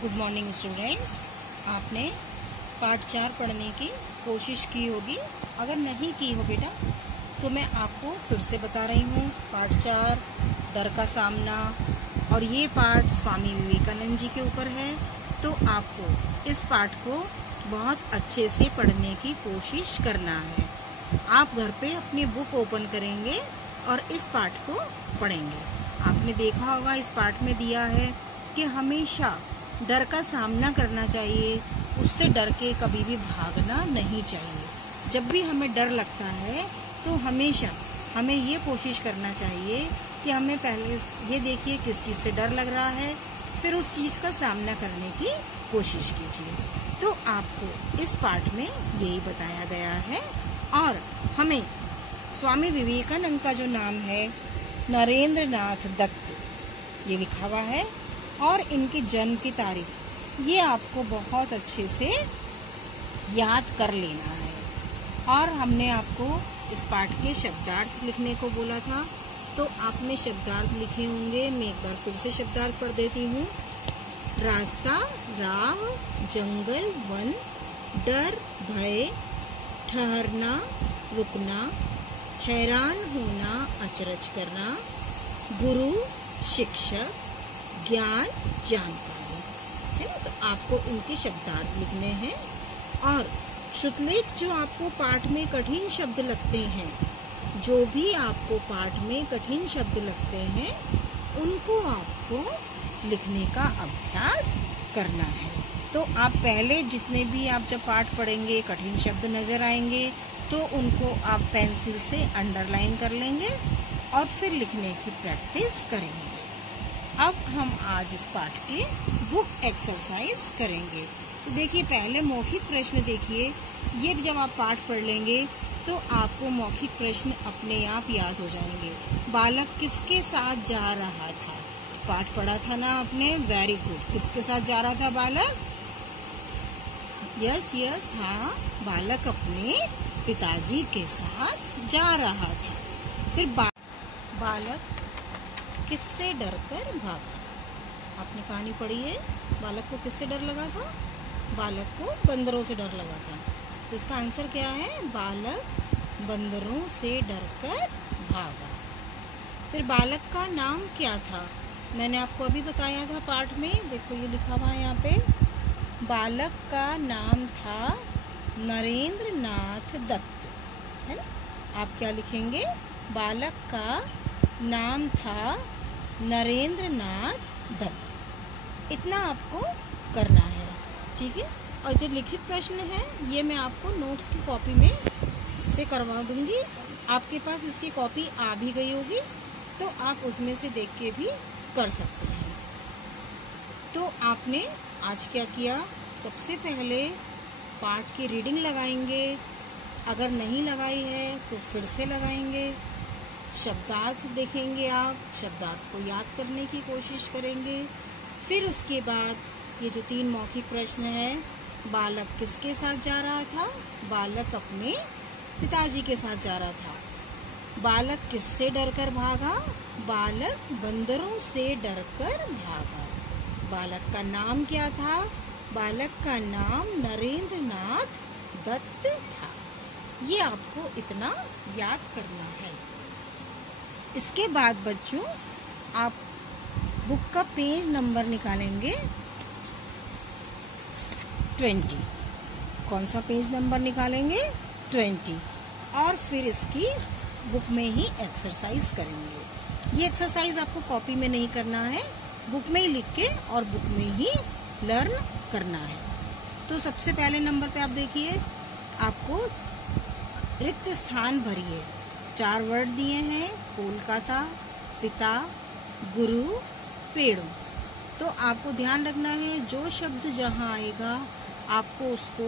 Good morning students. आपने part 4 पढ़ने की कोशिश की होगी। अगर नहीं की हो बेटा तो मैं आपको फिर से बता रही हूँ। पार्ट 4 डर का सामना, और ये पार्ट स्वामी विवेकानंद जी के ऊपर है। तो आपको इस पार्ट को बहुत अच्छे से पढ़ने की कोशिश करना है। आप घर पे अपनी बुक ओपन करेंगे और इस पार्ट को पढ़ेंगे। आपने देखा होगा इस पार्ट में दिया है कि हमेशा डर का सामना करना चाहिए, उससे डर के कभी भी भागना नहीं चाहिए। जब भी हमें डर लगता है तो हमेशा हमें ये कोशिश करना चाहिए कि हमें पहले ये देखिए किस चीज़ से डर लग रहा है, फिर उस चीज़ का सामना करने की कोशिश कीजिए। तो आपको इस पार्ट में यही बताया गया है। और हमें स्वामी विवेकानंद का जो नाम है नरेंद्र नाथ दत्त, ये लिखा हुआ है, और इनके जन्म की तारीख ये आपको बहुत अच्छे से याद कर लेना है। और हमने आपको इस पाठ के शब्दार्थ लिखने को बोला था, तो आपने शब्दार्थ लिखे होंगे। मैं एक बार फिर से शब्दार्थ पढ़ देती हूँ। रास्ता, राह, जंगल, वन, डर, भय, ठहरना, रुकना, हैरान होना, अचरज करना, गुरु, शिक्षक, ज्ञान, जानकारी, है ना। तो आपको उनके शब्दार्थ लिखने हैं। और श्रुतलेख जो आपको पाठ में कठिन शब्द लगते हैं, जो भी आपको पाठ में कठिन शब्द लगते हैं, उनको आपको लिखने का अभ्यास करना है। तो आप पहले जितने भी आप जब पाठ पढ़ेंगे कठिन शब्द नजर आएंगे तो उनको आप पेंसिल से अंडरलाइन कर लेंगे और फिर लिखने की प्रैक्टिस करेंगे। अब हम आज इस पाठ की बुक एक्सरसाइज करेंगे। तो देखिए, पहले मौखिक प्रश्न देखिए। ये जब आप पाठ पढ़ लेंगे तो आपको मौखिक प्रश्न अपने आप याद हो जाएंगे। बालक किसके साथ जा रहा था? पाठ पढ़ा था ना आपने, वेरी गुड। किसके साथ जा रहा था बालक? यस, हाँ, बालक अपने पिताजी के साथ जा रहा था। फिर बालक किससे डरकर भागा? आपने कहानी पढ़ी है। बालक को किससे डर लगा था? बालक को बंदरों से डर लगा था। तो इसका आंसर क्या है? बालक बंदरों से डरकर भागा। फिर बालक का नाम क्या था? मैंने आपको अभी बताया था पाठ में। देखो ये लिखा हुआ है यहाँ पे। बालक का नाम था नरेंद्र नाथ दत्त, है ना। आप क्या लिखेंगे? बालक का नाम था नरेंद्र नाथ दत्त। इतना आपको करना है, ठीक है। और जो लिखित प्रश्न है ये मैं आपको नोट्स की कॉपी में से करवा दूंगी। आपके पास इसकी कॉपी आ भी गई होगी तो आप उसमें से देख के भी कर सकते हैं। तो आपने आज क्या किया? सबसे पहले पाठ की रीडिंग लगाएंगे। अगर नहीं लगाई है तो फिर से लगाएंगे। शब्दार्थ देखेंगे, आप शब्दार्थ को याद करने की कोशिश करेंगे। फिर उसके बाद ये जो 3 मौखिक प्रश्न है, बालक किसके साथ जा रहा था? बालक अपने पिताजी के साथ जा रहा था। बालक किससे डरकर भागा? बालक बंदरों से डरकर भागा। बालक का नाम क्या था? बालक का नाम नरेंद्र नाथ दत्त था। ये आपको इतना याद करना है। इसके बाद बच्चों आप बुक का पेज नंबर निकालेंगे 20। कौन सा पेज नंबर निकालेंगे? 20। और फिर इसकी बुक में ही एक्सरसाइज करेंगे। ये एक्सरसाइज आपको कॉपी में नहीं करना है, बुक में ही लिख के और बुक में ही लर्न करना है। तो सबसे पहले नंबर पे आप देखिए, आपको रिक्त स्थान भरिए। 4 वर्ड दिए हैं, कोलकाता, पिता, गुरु, पेड़ों। तो आपको ध्यान रखना है जो शब्द जहाँ आएगा आपको उसको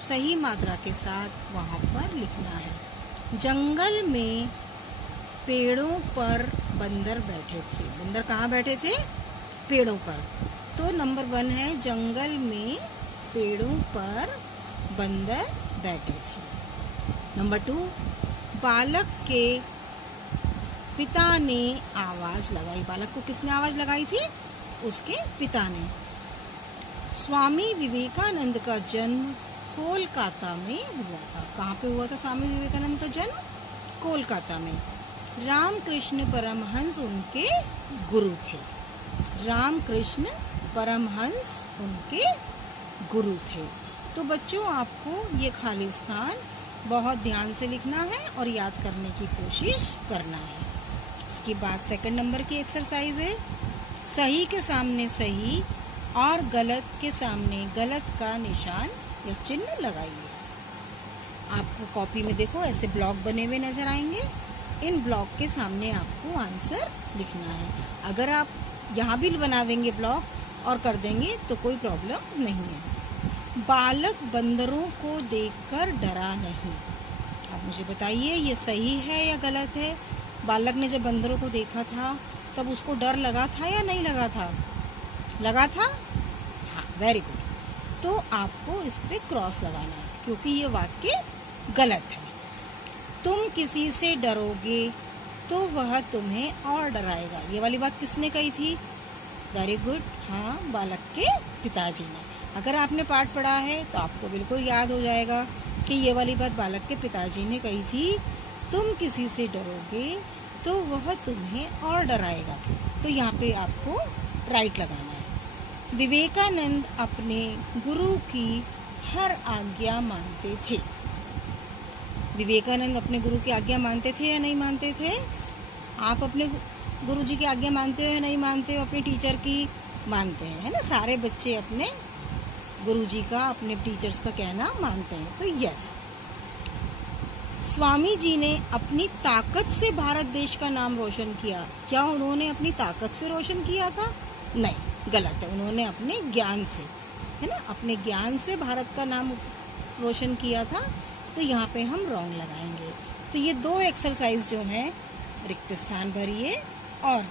सही मात्रा के साथ वहाँ पर लिखना है। जंगल में पेड़ों पर बंदर बैठे थे। बंदर कहाँ बैठे थे? पेड़ों पर। तो नंबर 1 है, जंगल में पेड़ों पर बंदर बैठे थे। नंबर 2, बालक के पिता ने आवाज लगाई। बालक को किसने आवाज लगाई थी? उसके पिता ने। स्वामी विवेकानंद का जन्म कोलकाता में हुआ था। कहाँ पे हुआ था स्वामी विवेकानंद का जन्म? कोलकाता में। रामकृष्ण परमहंस उनके गुरु थे। रामकृष्ण परमहंस उनके गुरु थे। तो बच्चों, आपको ये खाली स्थान बहुत ध्यान से लिखना है और याद करने की कोशिश करना है। इसके बाद सेकंड नंबर की एक्सरसाइज है, सही के सामने सही और गलत के सामने गलत का निशान या चिन्ह लगाइए। आपको कॉपी में देखो ऐसे ब्लॉक बने हुए नजर आएंगे। इन ब्लॉक के सामने आपको आंसर लिखना है। अगर आप यहाँ भी बना देंगे ब्लॉक और कर देंगे तो कोई प्रॉब्लम नहीं है। बालक बंदरों को देखकर डरा नहीं। आप मुझे बताइए ये सही है या गलत है? बालक ने जब बंदरों को देखा था तब उसको डर लगा था या नहीं लगा था? लगा था? हाँ, वेरी गुड। तो आपको इस पे क्रॉस लगाना है क्योंकि ये वाक्य गलत है। तुम किसी से डरोगे तो वह तुम्हें और डराएगा। ये वाली बात किसने कही थी? वेरी गुड, हाँ, बालक के पिताजी ने। अगर आपने पाठ पढ़ा है तो आपको बिल्कुल याद हो जाएगा कि ये वाली बात बालक के पिताजी ने कही थी। तुम किसी से डरोगे तो वह तुम्हें और डराएगा। तो यहाँ पे आपको राइट लगाना है। विवेकानंद अपने गुरु की हर आज्ञा मानते थे। विवेकानंद अपने गुरु की आज्ञा मानते थे या नहीं मानते थे? आप अपने गुरु जी की आज्ञा मानते हो या नहीं मानते हो? अपने टीचर की मानते हैं, है ना? सारे बच्चे अपने गुरु जी का, अपने टीचर्स का कहना मानते हैं। तो यस, स्वामी जी ने अपनी ताकत से भारत देश का नाम रोशन किया। क्या उन्होंने अपनी ताकत से रोशन किया था? नहीं, गलत है। उन्होंने अपने ज्ञान से, है ना, अपने ज्ञान से भारत का नाम रोशन किया था। तो यहाँ पे हम रॉन्ग लगाएंगे। तो ये दो एक्सरसाइज जो हैं, रिक्त स्थान भरिए और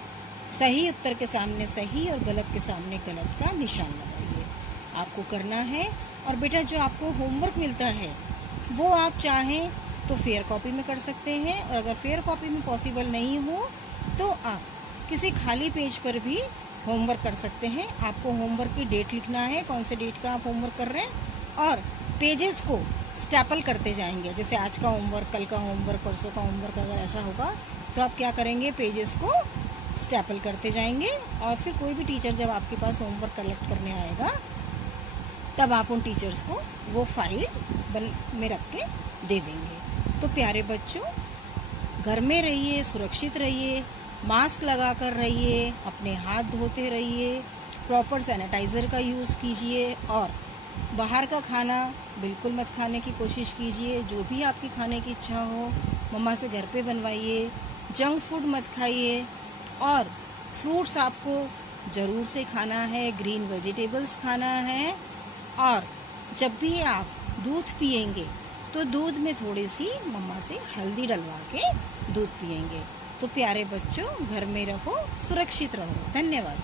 सही उत्तर के सामने सही और गलत के सामने गलत का निशान लगाइए, आपको करना है। और बेटा, जो आपको होमवर्क मिलता है वो आप चाहें तो फेयर कॉपी में कर सकते हैं, और अगर फेयर कॉपी में पॉसिबल नहीं हो तो आप किसी खाली पेज पर भी होमवर्क कर सकते हैं। आपको होमवर्क की डेट लिखना है, कौन से डेट का आप होमवर्क कर रहे हैं, और पेजेस को स्टैपल करते जाएंगे। जैसे आज का होमवर्क, कल का होमवर्क, परसों का होमवर्क अगर ऐसा होगा तो आप क्या करेंगे, पेजेस को स्टैपल करते जाएंगे। और फिर कोई भी टीचर जब आपके पास होमवर्क कलेक्ट करने आएगा तब आप उन टीचर्स को वो फाइल में रख के दे देंगे। तो प्यारे बच्चों, घर में रहिए, सुरक्षित रहिए, मास्क लगा कर रहिए, अपने हाथ धोते रहिए, प्रॉपर सैनिटाइजर का यूज़ कीजिए, और बाहर का खाना बिल्कुल मत खाने की कोशिश कीजिए। जो भी आपकी खाने की इच्छा हो मम्मा से घर पे बनवाइए। जंक फूड मत खाइए, और फ्रूट्स आपको ज़रूर से खाना है, ग्रीन वेजिटेबल्स खाना है। और जब भी आप दूध पिएंगे तो दूध में थोड़ी सी मम्मा से हल्दी डलवा के दूध पिएंगे। तो प्यारे बच्चों, घर में रहो, सुरक्षित रहो। धन्यवाद।